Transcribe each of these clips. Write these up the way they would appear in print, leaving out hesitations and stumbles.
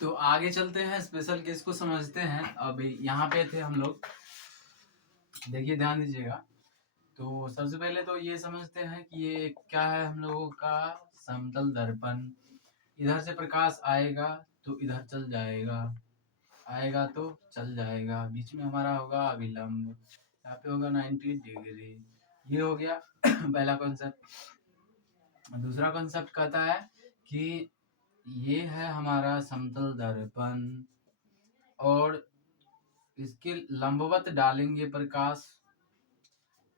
तो आगे चलते हैं, स्पेशल केस को समझते हैं। अभी यहाँ पे थे हम लोग, देखिए ध्यान दीजिएगा। तो सबसे पहले तो ये समझते हैं कि ये क्या है हम लोगों का समतल दर्पण। इधर से प्रकाश आएगा तो इधर चल जाएगा, आएगा तो चल जाएगा, बीच में हमारा होगा अभिलंब, यहाँ पे होगा 90 डिग्री। ये हो गया पहला कॉन्सेप्ट। दूसरा कॉन्सेप्ट कहता है कि ये है हमारा समतल दर्पण और इसके लंबवत डालेंगे प्रकाश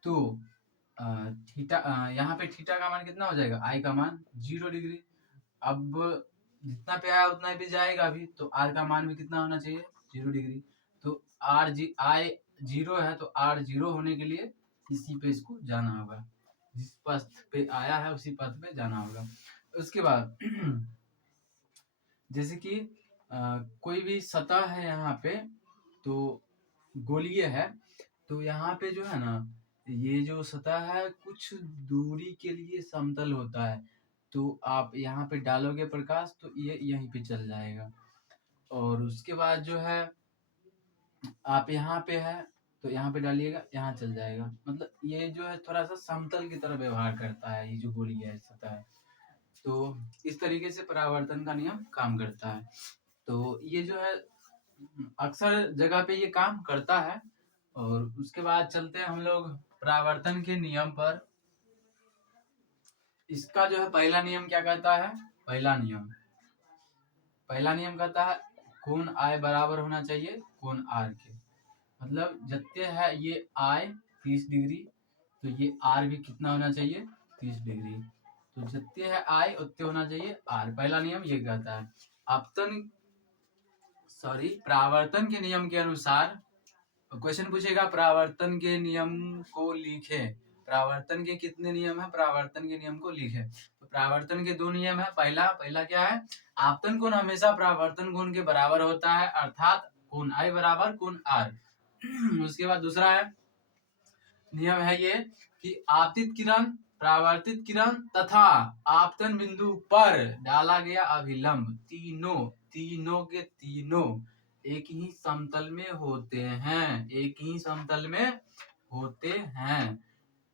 तो थीटा, यहाँ पे थीटा का मान कितना हो जाएगा, आई का मान 0 डिग्री। अब जितना पे आया उतना पे जाएगा अभी, तो आर का मान भी कितना होना चाहिए, 0 डिग्री। तो आई 0 है, तो आर 0 होने के लिए इसी पे इसको जाना होगा, जिस पथ पे आया है उसी पथ पे जाना होगा। उसके बाद जैसे कि कोई भी सतह है यहाँ पे, तो गोलीय है, तो यहाँ पे जो है ना, ये जो सतह है कुछ दूरी के लिए समतल होता है, तो आप यहाँ पे डालोगे प्रकाश तो ये यहीं पे चल जाएगा। और उसके बाद जो है आप यहाँ पे है तो यहाँ पे डालिएगा, यहाँ चल जाएगा। मतलब ये जो है थोड़ा सा समतल की तरह व्यवहार करता है, ये जो गोलीय है सतह है। तो इस तरीके से परावर्तन का नियम काम करता है। तो ये जो है अक्सर जगह पे ये काम करता है। और उसके बाद चलते हैं हम लोग परावर्तन के नियम पर। इसका जो है पहला नियम क्या कहता है, पहला नियम कहता है कोण आय बराबर होना चाहिए कोण आर के। मतलब जत्ते है ये आय 30 डिग्री, तो ये आर भी कितना होना चाहिए, 30 डिग्री। तो जत्ते है आय उतने होना चाहिए आर। पहला नियम ये कहता है। आपतन परावर्तन के नियम के अनुसार क्वेश्चन पूछेगा, परावर्तन के नियम को लिखे। परावर्तन के कितने नियम है, परावर्तन के नियम को लिखे। तो परावर्तन के 2 नियम है। पहला क्या है, आपतन कोण हमेशा परावर्तन कोण के बराबर होता है, अर्थात कोण आई बराबर कोण आर। उसके बाद दूसरा है नियम है ये कि आपतित किरण, परावर्तित किरण तथा आपतन बिंदु पर डाला गया अभिलंब तीनों के तीनों एक ही समतल में होते हैं, एक ही समतल में होते हैं।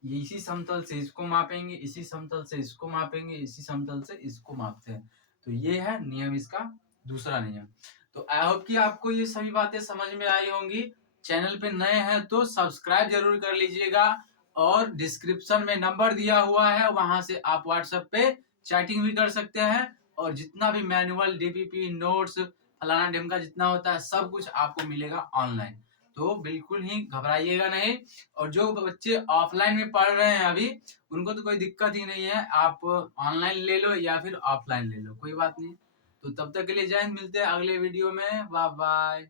इसी समतल से इसको मापेंगे, इसी समतल से इसको मापेंगे, इसी समतल से इसको मापते हैं। तो ये है नियम, इसका दूसरा नियम। तो आई होप कि आपको ये सभी बातें समझ में आई होंगी। चैनल पे नए हैं तो सब्सक्राइब जरूर कर लीजिएगा, और डिस्क्रिप्शन में नंबर दिया हुआ है, वहां से आप व्हाट्सएप पे चैटिंग भी कर सकते हैं। और जितना भी मैनुअल, डीपीपी, नोट्स, फलाना ढिमका जितना होता है सब कुछ आपको मिलेगा ऑनलाइन। तो बिल्कुल ही घबराइएगा नहीं। और जो बच्चे ऑफलाइन में पढ़ रहे हैं अभी, उनको तो कोई दिक्कत ही नहीं है, आप ऑनलाइन ले लो या फिर ऑफलाइन ले लो, कोई बात नहीं। तो तब तक के लिए जय हिंद, मिलते हैं अगले वीडियो में, बाय बाय।